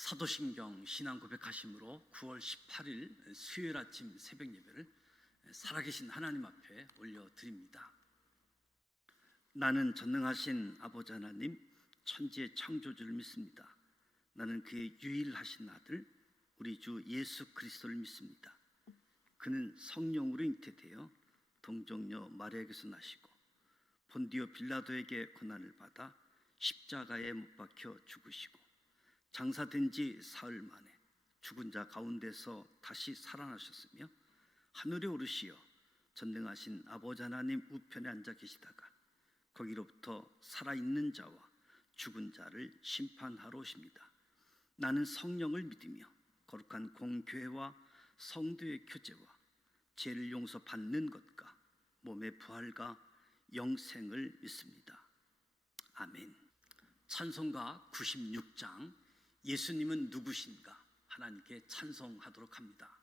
사도신경 신앙 고백하심으로 9월 18일 수요일 아침 새벽 예배를 살아계신 하나님 앞에 올려드립니다. 나는 전능하신 아버지 하나님, 천지의 창조주를 믿습니다. 나는 그의 유일하신 아들 우리 주 예수 그리스도를 믿습니다. 그는 성령으로 잉태되어 동정녀 마리아에게서 나시고 본디오 빌라도에게 고난을 받아 십자가에 못 박혀 죽으시고 장사된 지 사흘 만에 죽은 자 가운데서 다시 살아나셨으며 하늘에 오르시어 전능하신 아버지 하나님 우편에 앉아 계시다가 거기로부터 살아있는 자와 죽은 자를 심판하러 오십니다. 나는 성령을 믿으며 거룩한 공교회와 성도의 교제와 죄를 용서받는 것과 몸의 부활과 영생을 믿습니다. 아멘. 찬송가 96장 예수님은 누구신가 하나님께 찬송하도록 합니다.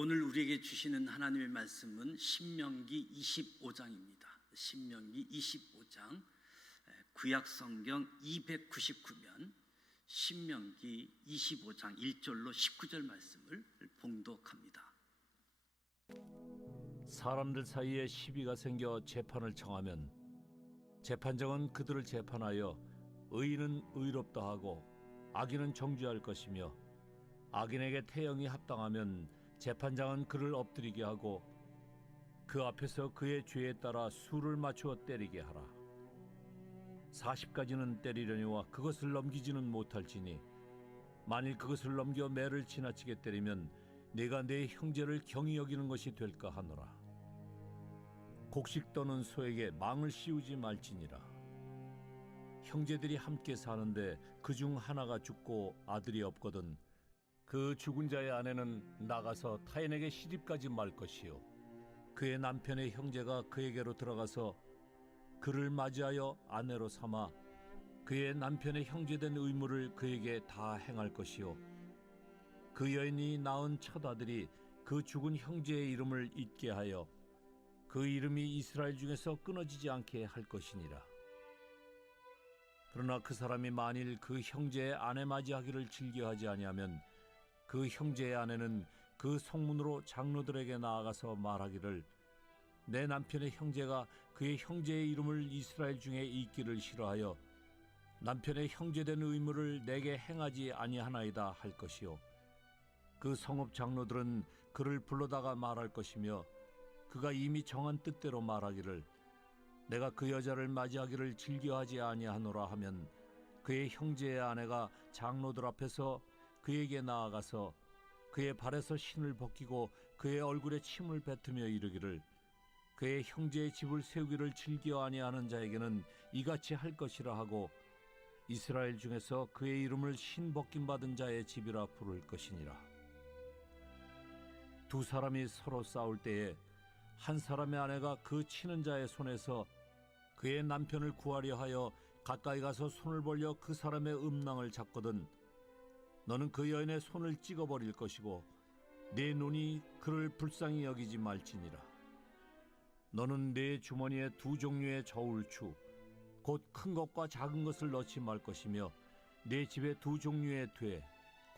오늘 우리에게 주시는 하나님의 말씀은 신명기 25장입니다. 신명기 25장, 구약성경 299면 신명기 25장 1절로 19절 말씀을 봉독합니다. 사람들 사이에 시비가 생겨 재판을 청하면 재판장은 그들을 재판하여 의인은 의롭다 하고 악인은 정죄할 것이며 악인에게 태형이 합당하면 재판장은 그를 엎드리게 하고 그 앞에서 그의 죄에 따라 수를 맞추어 때리게 하라. 40가지는 때리려니와 그것을 넘기지는 못할지니 만일 그것을 넘겨 매를 지나치게 때리면 내가 내 형제를 경히 여기는 것이 될까 하노라. 곡식 떠는 소에게 망을 씌우지 말지니라. 형제들이 함께 사는데 그중 하나가 죽고 아들이 없거든 그 죽은 자의 아내는 나가서 타인에게 시집가지 말 것이요 그의 남편의 형제가 그에게로 들어가서 그를 맞이하여 아내로 삼아 그의 남편의 형제된 의무를 그에게 다 행할 것이요 그 여인이 낳은 첫 아들이 그 죽은 형제의 이름을 잊게 하여 그 이름이 이스라엘 중에서 끊어지지 않게 할 것이니라. 그러나 그 사람이 만일 그 형제의 아내 맞이하기를 즐겨하지 아니하면 그 형제의 아내는 그 성문으로 장로들에게 나아가서 말하기를 내 남편의 형제가 그의 형제의 이름을 이스라엘 중에 잊기를 싫어하여 남편의 형제된 의무를 내게 행하지 아니하나이다 할 것이요 그 성읍 장로들은 그를 불러다가 말할 것이며 그가 이미 정한 뜻대로 말하기를 내가 그 여자를 맞이하기를 즐겨하지 아니하노라 하면 그의 형제의 아내가 장로들 앞에서 그에게 나아가서 그의 발에서 신을 벗기고 그의 얼굴에 침을 뱉으며 이르기를 그의 형제의 집을 세우기를 즐겨 아니하는 자에게는 이같이 할 것이라 하고 이스라엘 중에서 그의 이름을 신 벗김 받은 자의 집이라 부를 것이니라. 두 사람이 서로 싸울 때에 한 사람의 아내가 그 치는 자의 손에서 그의 남편을 구하려 하여 가까이 가서 손을 벌려 그 사람의 음낭을 잡거든 너는 그 여인의 손을 찍어버릴 것이고 내 눈이 그를 불쌍히 여기지 말지니라. 너는 내 주머니에 두 종류의 저울추 곧 큰 것과 작은 것을 넣지 말 것이며 내 집에 두 종류의 돼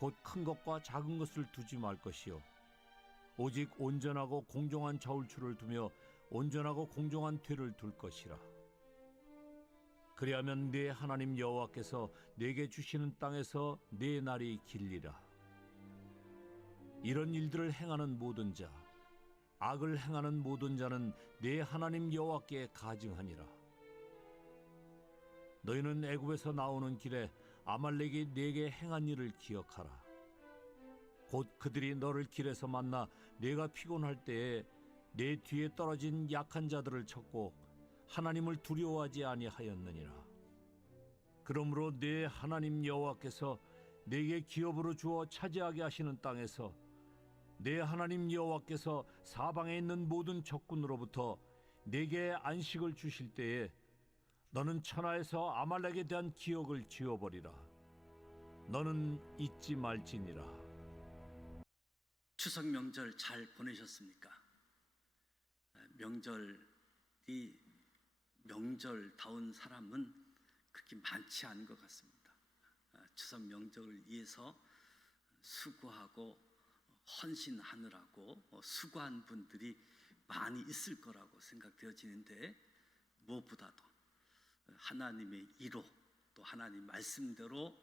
곧 큰 것과 작은 것을 두지 말 것이요 오직 온전하고 공정한 저울추를 두며 온전하고 공정한 되를 둘 것이라. 그리하면 네 하나님 여호와께서 네게 주시는 땅에서 네 날이 길리라. 이런 일들을 행하는 모든 자, 악을 행하는 모든 자는 네 하나님 여호와께 가증하니라. 너희는 애굽에서 나오는 길에 아말렉이 네게 행한 일을 기억하라. 곧 그들이 너를 길에서 만나 네가 피곤할 때에 네 뒤에 떨어진 약한 자들을 쳤고 하나님을 두려워하지 아니하였느니라. 그러므로 네 하나님 여호와께서 네게 기업으로 주어 차지하게 하시는 땅에서 네 하나님 여호와께서 사방에 있는 모든 적군으로부터 네게 안식을 주실 때에 너는 천하에서 아말렉에 대한 기억을 지워버리라. 너는 잊지 말지니라. 추석 명절 잘 보내셨습니까? 명절다운 사람은 그렇게 많지 않은 것 같습니다. 추석 명절을 위해서 수고하고 헌신하느라고 수고한 분들이 많이 있을 거라고 생각되어지는데 무엇보다도 하나님의 이로 또 하나님 말씀대로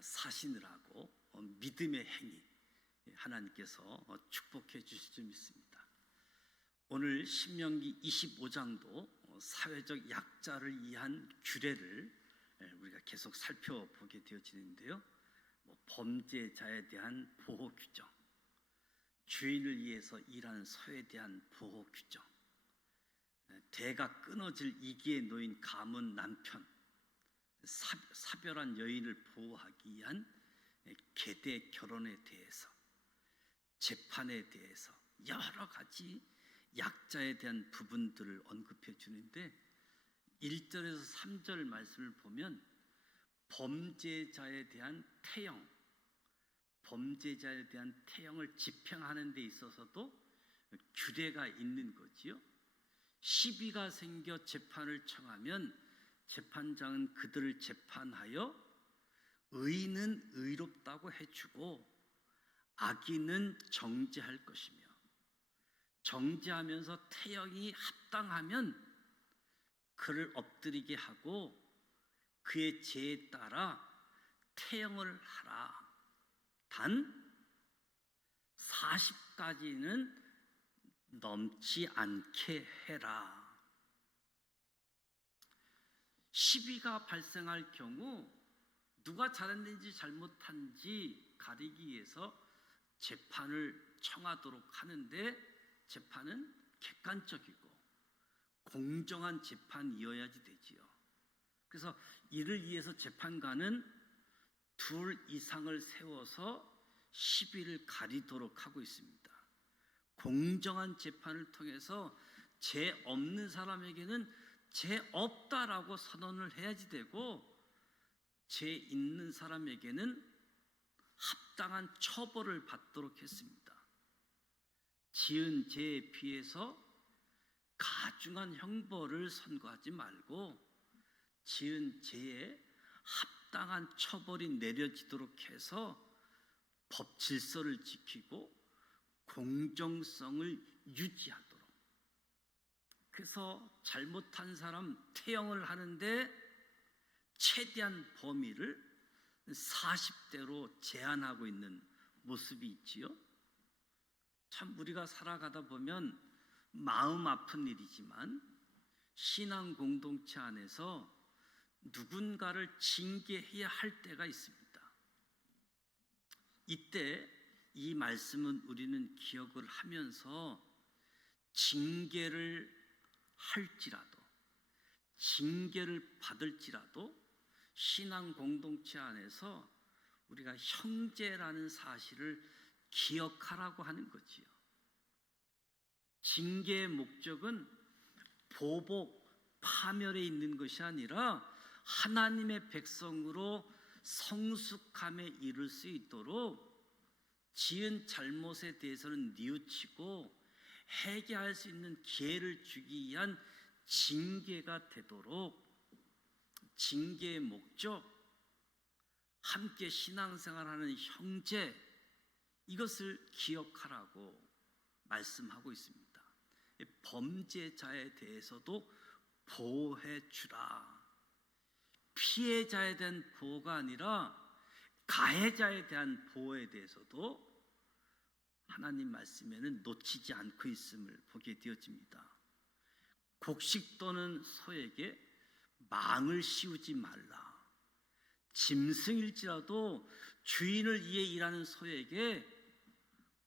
사시느라고 믿음의 행위 하나님께서 축복해 주실 줄 믿습니다. 오늘 신명기 25장도 사회적 약자를 위한 규례를 우리가 계속 살펴보게 되어지는데요. 범죄자에 대한 보호 규정, 주인을 위해서 일하는 소에 대한 보호 규정, 대가 끊어질 위기에 놓인 가문 남편, 사별한 여인을 보호하기 위한 계대 결혼에 대해서, 재판에 대해서 여러 가지 약자에 대한 부분들을 언급해 주는데 1절에서 3절 말씀을 보면 범죄자에 대한 태형, 범죄자에 대한 태형을 집행하는 데 있어서도 규례가 있는 거지요. 시비가 생겨 재판을 청하면 재판장은 그들을 재판하여 의인은 의롭다고 해주고 악인은 정죄할 것이며 정죄하면서 태형이 합당하면 그를 엎드리게 하고 그의 죄에 따라 태형을 하라. 단 40가지는 넘지 않게 해라. 시비가 발생할 경우 누가 잘했는지 잘못한지 가리기 위해서 재판을 청하도록 하는데 재판은 객관적이고 공정한 재판이어야지 되지요. 그래서 이를 위해서 재판관은 2 이상을 세워서 시비를 가리도록 하고 있습니다. 공정한 재판을 통해서 죄 없는 사람에게는 죄 없다라고 선언을 해야지 되고 죄 있는 사람에게는 합당한 처벌을 받도록 했습니다. 지은 죄에 비해서 가중한 형벌을 선고하지 말고 지은 죄에 합당한 처벌이 내려지도록 해서 법 질서를 지키고 공정성을 유지하도록. 그래서 잘못한 사람 태형을 하는데 최대한 범위를 40대로 제한하고 있는 모습이 있지요. 참 우리가 살아가다 보면 마음 아픈 일이지만 신앙 공동체 안에서 누군가를 징계해야 할 때가 있습니다. 이때 이 말씀은 우리는 기억을 하면서 징계를 할지라도, 징계를 받을지라도 신앙 공동체 안에서 우리가 형제라는 사실을 기억하라고 하는 거지요. 징계의 목적은 보복, 파멸에 있는 것이 아니라 하나님의 백성으로 성숙함에 이를 수 있도록 지은 잘못에 대해서는 뉘우치고 회개할 수 있는 기회를 주기 위한 징계가 되도록, 징계의 목적, 함께 신앙생활하는 형제, 이것을 기억하라고 말씀하고 있습니다. 범죄자에 대해서도 보호해 주라. 피해자에 대한 보호가 아니라 가해자에 대한 보호에 대해서도 하나님 말씀에는 놓치지 않고 있음을 보게 되어집니다. 곡식 떠는 소에게 망을 씌우지 말라. 짐승일지라도 주인을 위해 일하는 소에게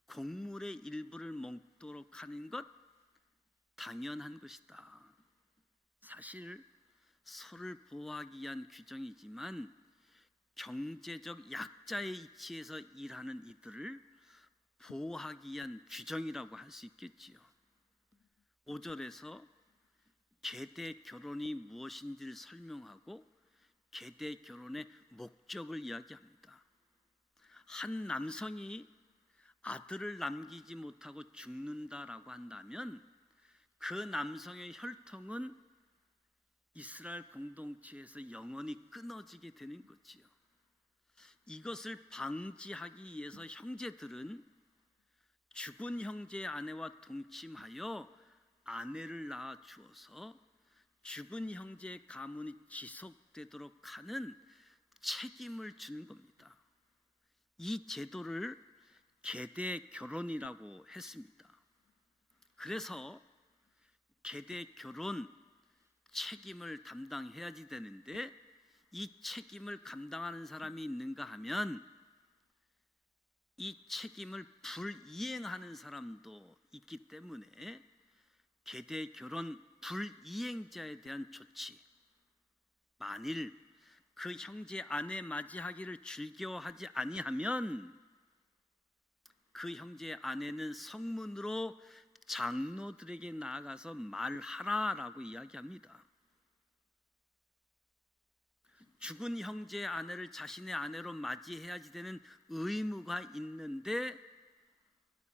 곡물의 일부를 먹도록 하는 것 당연한 것이다. 사실 소를 보호하기 위한 규정이지만 경제적 약자의 이치에서 일하는 이들을 보호하기 위한 규정이라고 할 수 있겠지요. 5절에서 계대 결혼이 무엇인지를 설명하고 계대 결혼의 목적을 이야기합니다. 한 남성이 아들을 남기지 못하고 죽는다라고 한다면 그 남성의 혈통은 이스라엘 공동체에서 영원히 끊어지게 되는 거지요. 이것을 방지하기 위해서 형제들은 죽은 형제의 아내와 동침하여 아내를 낳아 주어서 죽은 형제의 가문이 지속되도록 하는 책임을 주는 겁니다. 이 제도를 계대 결혼이라고 했습니다. 그래서 계대 결혼 책임을 담당해야지 되는데 이 책임을 감당하는 사람이 있는가 하면 이 책임을 불이행하는 사람도 있기 때문에 계대 결혼 불이행자에 대한 조치, 만일 그 형제 아내 맞이하기를 즐겨하지 아니하면 그 형제의 아내는 성문으로 장로들에게 나아가서 말하라라고 이야기합니다. 죽은 형제의 아내를 자신의 아내로 맞이해야지 되는 의무가 있는데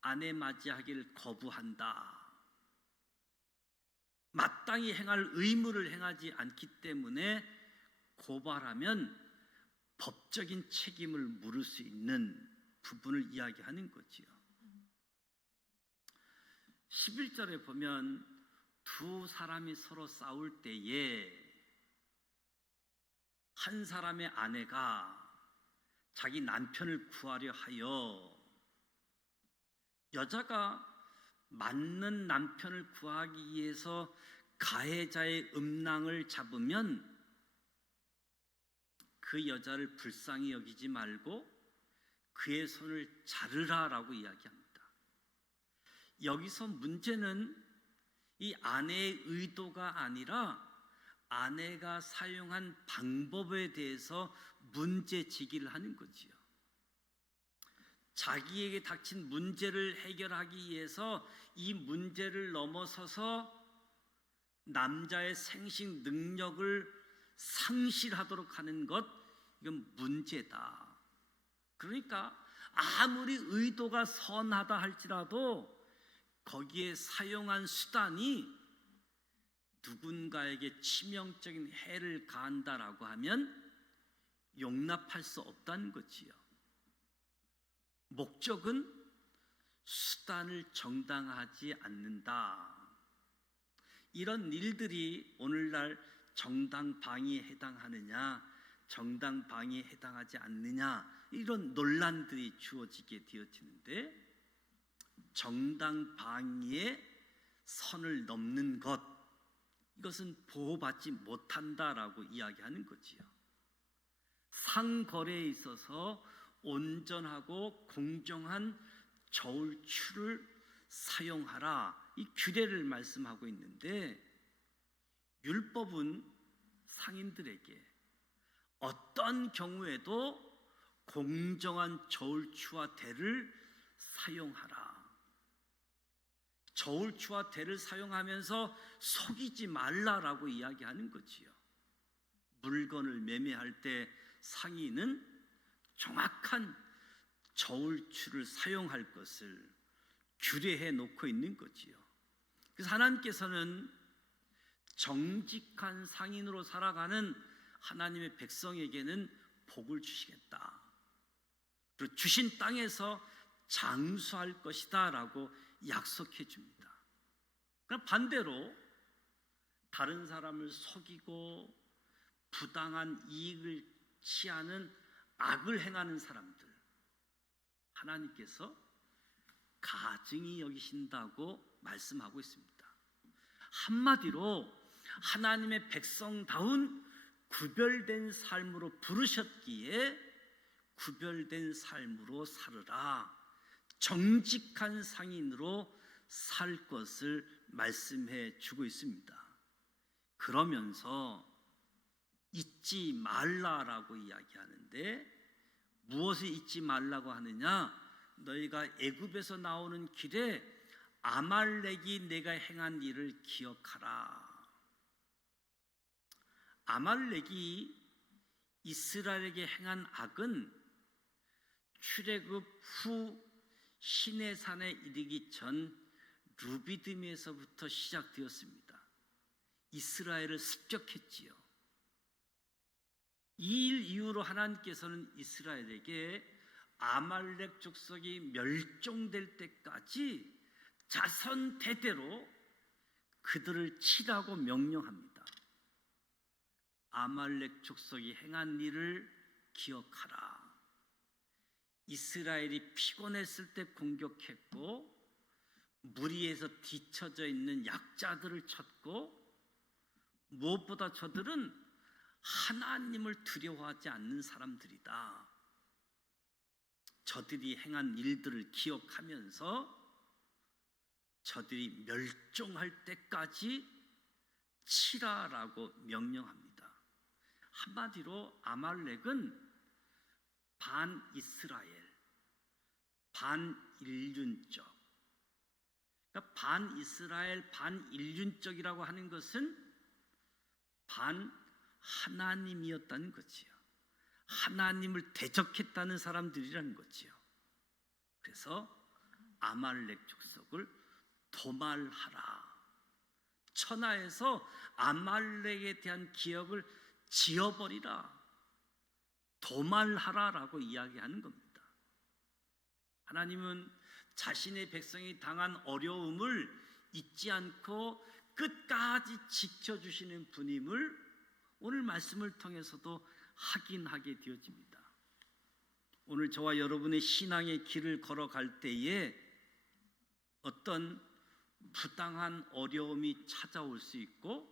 아내 맞이하기를 거부한다. 마땅히 행할 의무를 행하지 않기 때문에 고발하면 법적인 책임을 물을 수 있는 부분을 이야기하는 거지요. 11절에 보면 두 사람이 서로 싸울 때에 한 사람의 아내가 자기 남편을 구하려 하여 여자가 맞는 남편을 구하기 위해서 가해자의 음낭을 잡으면 그 여자를 불쌍히 여기지 말고 그의 손을 자르라라고 이야기합니다. 여기서 문제는 이 아내의 의도가 아니라 아내가 사용한 방법에 대해서 문제 제기를 하는 거지요. 자기에게 닥친 문제를 해결하기 위해서 이 문제를 넘어서서 남자의 생식 능력을 상실하도록 하는 것, 이건 문제다. 그러니까 아무리 의도가 선하다 할지라도 거기에 사용한 수단이 누군가에게 치명적인 해를 가한다라고 하면 용납할 수 없다는 거지요. 목적은 수단을 정당하지 않는다. 이런 일들이 오늘날 정당방위에 해당하느냐, 정당방위에 해당하지 않느냐, 이런 논란들이 주어지게 되어지는데, 정당방위의 선을 넘는 것, 이것은 보호받지 못한다라고 이야기하는 거지요. 상거래에 있어서 온전하고 공정한 저울추를 사용하라, 이 규례를 말씀하고 있는데, 율법은 상인들에게 어떤 경우에도 공정한 저울추와 대를 사용하라, 저울추와 대를 사용하면서 속이지 말라라고 이야기하는 거지요. 물건을 매매할 때 상인은 정확한 저울추를 사용할 것을 규례해 놓고 있는 거지요. 그래서 하나님께서는 정직한 상인으로 살아가는 하나님의 백성에게는 복을 주시겠다, 그리고 주신 땅에서 장수할 것이다 라고 약속해 줍니다. 그럼 반대로 다른 사람을 속이고 부당한 이익을 취하는 악을 행하는 사람들, 하나님께서 가증히 여기신다고 말씀하고 있습니다. 한마디로 하나님의 백성다운 구별된 삶으로 부르셨기에 구별된 삶으로 살으라, 정직한 상인으로 살 것을 말씀해 주고 있습니다. 그러면서 잊지 말라라고 이야기하는데, 무엇을 잊지 말라고 하느냐? 너희가 애굽에서 나오는 길에 아말렉이 내가 행한 일을 기억하라. 아말렉이 이스라엘에게 행한 악은 출애굽 후 시내산에 이르기 전 루비딤에서부터 시작되었습니다. 이스라엘을 습격했지요. 이 일 이후로 하나님께서는 이스라엘에게 아말렉 족속이 멸종될 때까지 자손 대대로 그들을 치라고 명령합니다. 아말렉 족속이 행한 일을 기억하라. 이스라엘이 피곤했을 때 공격했고, 무리에서 뒤처져 있는 약자들을 쳤고, 무엇보다 저들은 하나님을 두려워하지 않는 사람들이다. 저들이 행한 일들을 기억하면서 저들이 멸종할 때까지 치라라고 명령합니다. 한마디로 아말렉은 반이스라엘, 반인륜적, 그러니까 반이스라엘, 반인륜적이라고 하는 것은 반하나님이었다는 거지요. 하나님을 대적했다는 사람들이라는 거지요. 그래서 아말렉 족속을 도말하라, 천하에서 아말렉에 대한 기억을 지워버리라, 도말하라라고 이야기하는 겁니다. 하나님은 자신의 백성이 당한 어려움을 잊지 않고 끝까지 지켜주시는 분임을 오늘 말씀을 통해서도 확인하게 되어집니다. 오늘 저와 여러분의 신앙의 길을 걸어갈 때에 어떤 부당한 어려움이 찾아올 수 있고,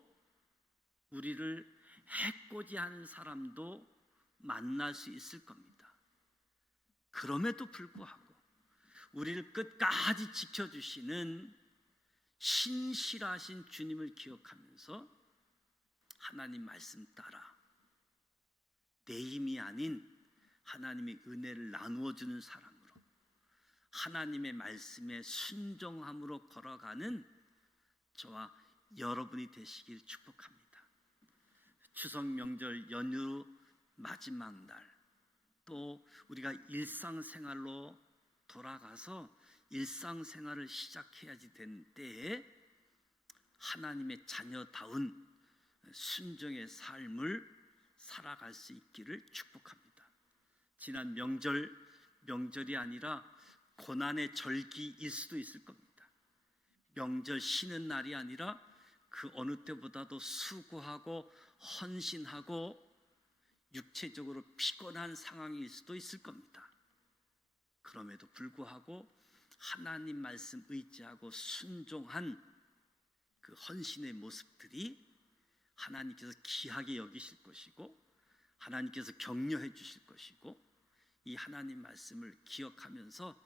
우리를 해코지하는 사람도 만날 수 있을 겁니다. 그럼에도 불구하고 우리를 끝까지 지켜주시는 신실하신 주님을 기억하면서 하나님 말씀 따라 내 힘이 아닌 하나님의 은혜를 나누어주는 사람으로, 하나님의 말씀에 순종함으로 걸어가는 저와 여러분이 되시길 축복합니다. 추석 명절 연휴 마지막 날, 또 우리가 일상생활로 돌아가서 일상생활을 시작해야지 되는 때에 하나님의 자녀다운 순종의 삶을 살아갈 수 있기를 축복합니다. 지난 명절이 아니라 고난의 절기일 수도 있을 겁니다. 명절 쉬는 날이 아니라 그 어느 때보다도 수고하고 헌신하고 육체적으로 피곤한 상황일 수도 있을 겁니다. 그럼에도 불구하고 하나님 말씀 의지하고 순종한 그 헌신의 모습들이 하나님께서 귀하게 여기실 것이고 하나님께서 격려해 주실 것이고 이 하나님 말씀을 기억하면서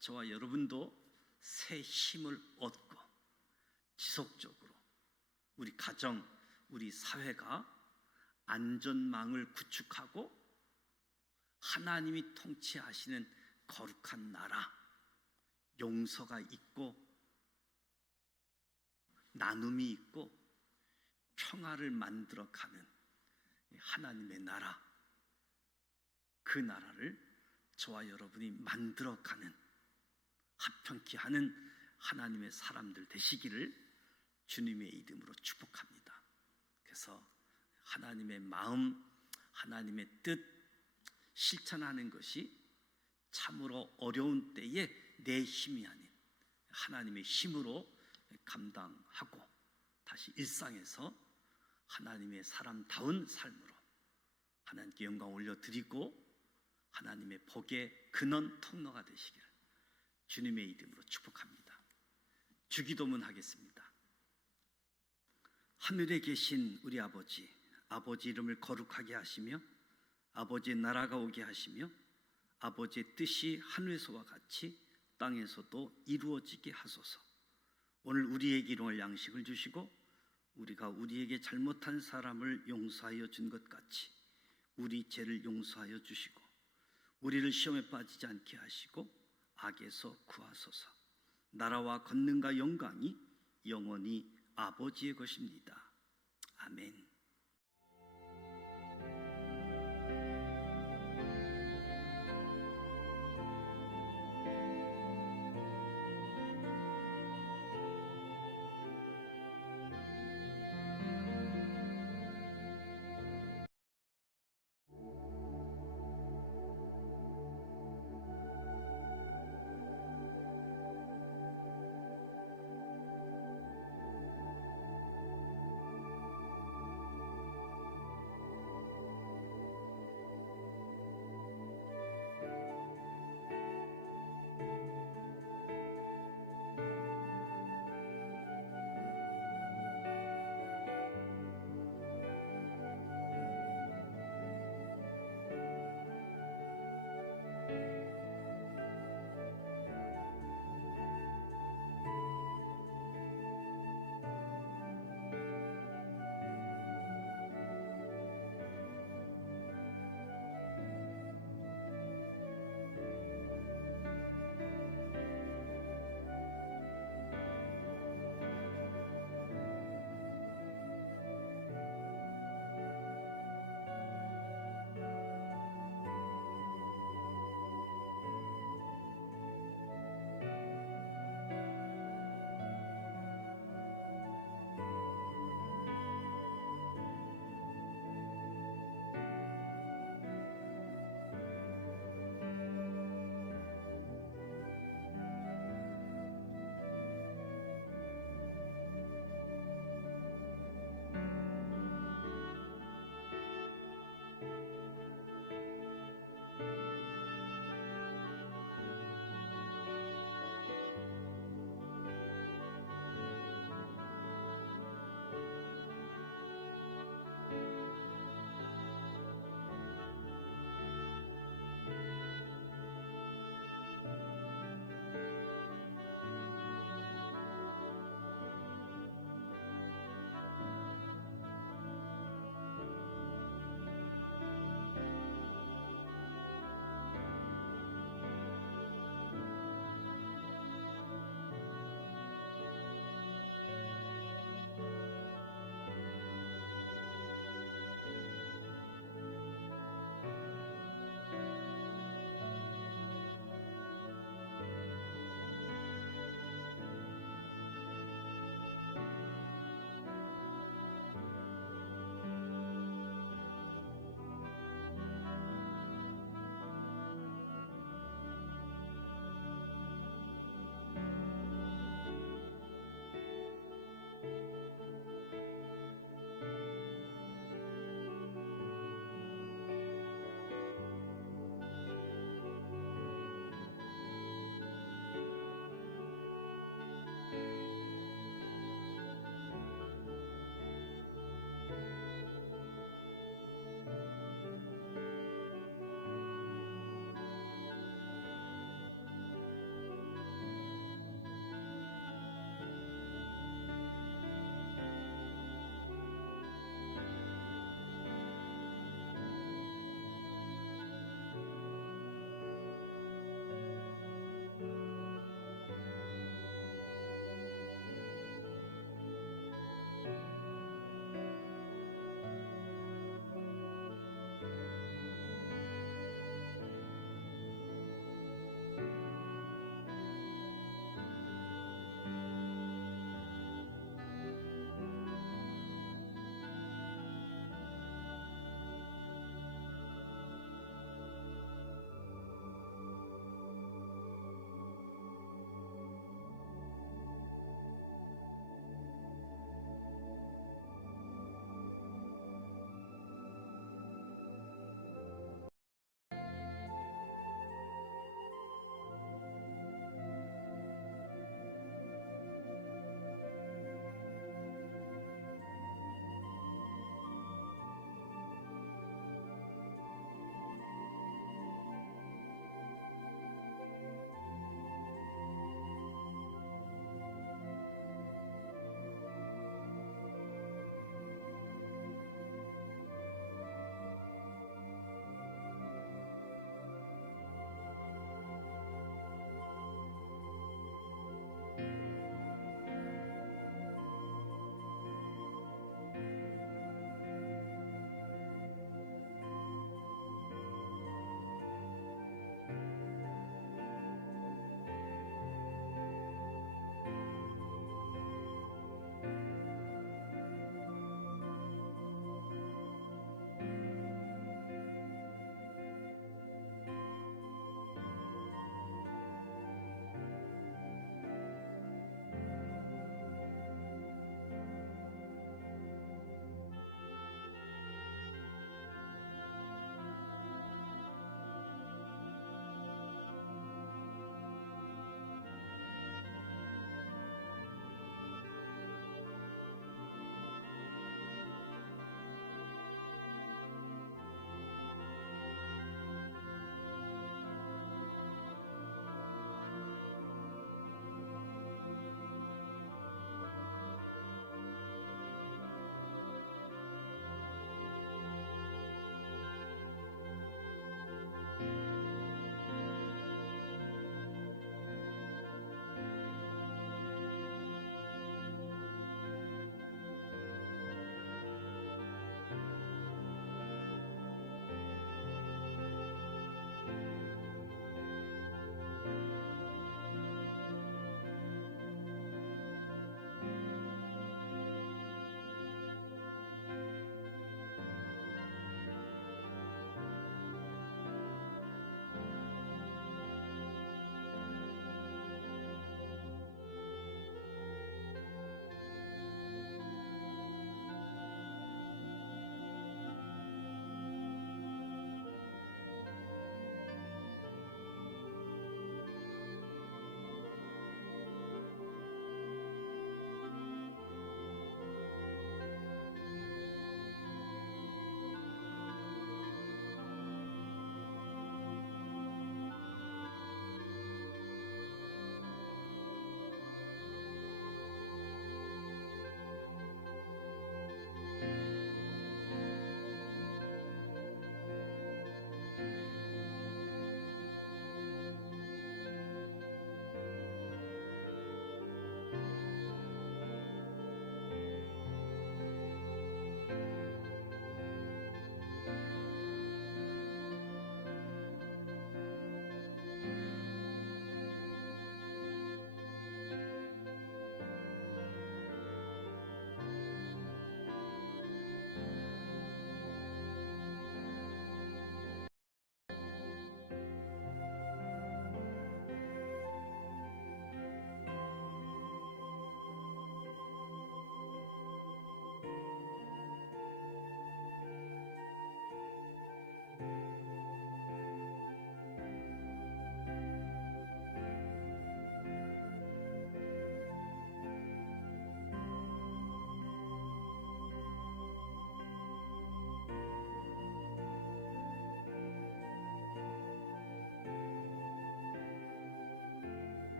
저와 여러분도 새 힘을 얻고 지속적으로 우리 가정, 우리 사회가 안전망을 구축하고 하나님이 통치하시는 거룩한 나라, 용서가 있고 나눔이 있고 평화를 만들어가는 하나님의 나라, 그 나라를 저와 여러분이 만들어가는 합평케 하는 하나님의 사람들 되시기를 주님의 이름으로 축복합니다. 그래서 하나님의 마음, 하나님의 뜻 실천하는 것이 참으로 어려운 때에 내 힘이 아닌 하나님의 힘으로 감당하고 다시 일상에서 하나님의 사람다운 삶으로 하나님께 영광 올려드리고 하나님의 복의 근원 통로가 되시기를 주님의 이름으로 축복합니다. 주기도문 하겠습니다. 하늘에 계신 우리 아버지, 아버지 이름을 거룩하게 하시며 아버지의 나라가 오게 하시며 아버지의 뜻이 하늘에서와 같이 땅에서도 이루어지게 하소서. 오늘 우리에게 일용할 양식을 주시고 우리가 우리에게 잘못한 사람을 용서하여 준 것 같이 우리 죄를 용서하여 주시고 우리를 시험에 빠지지 않게 하시고 악에서 구하소서. 나라와 권능과 영광이 영원히 아버지의 것입니다. 아멘.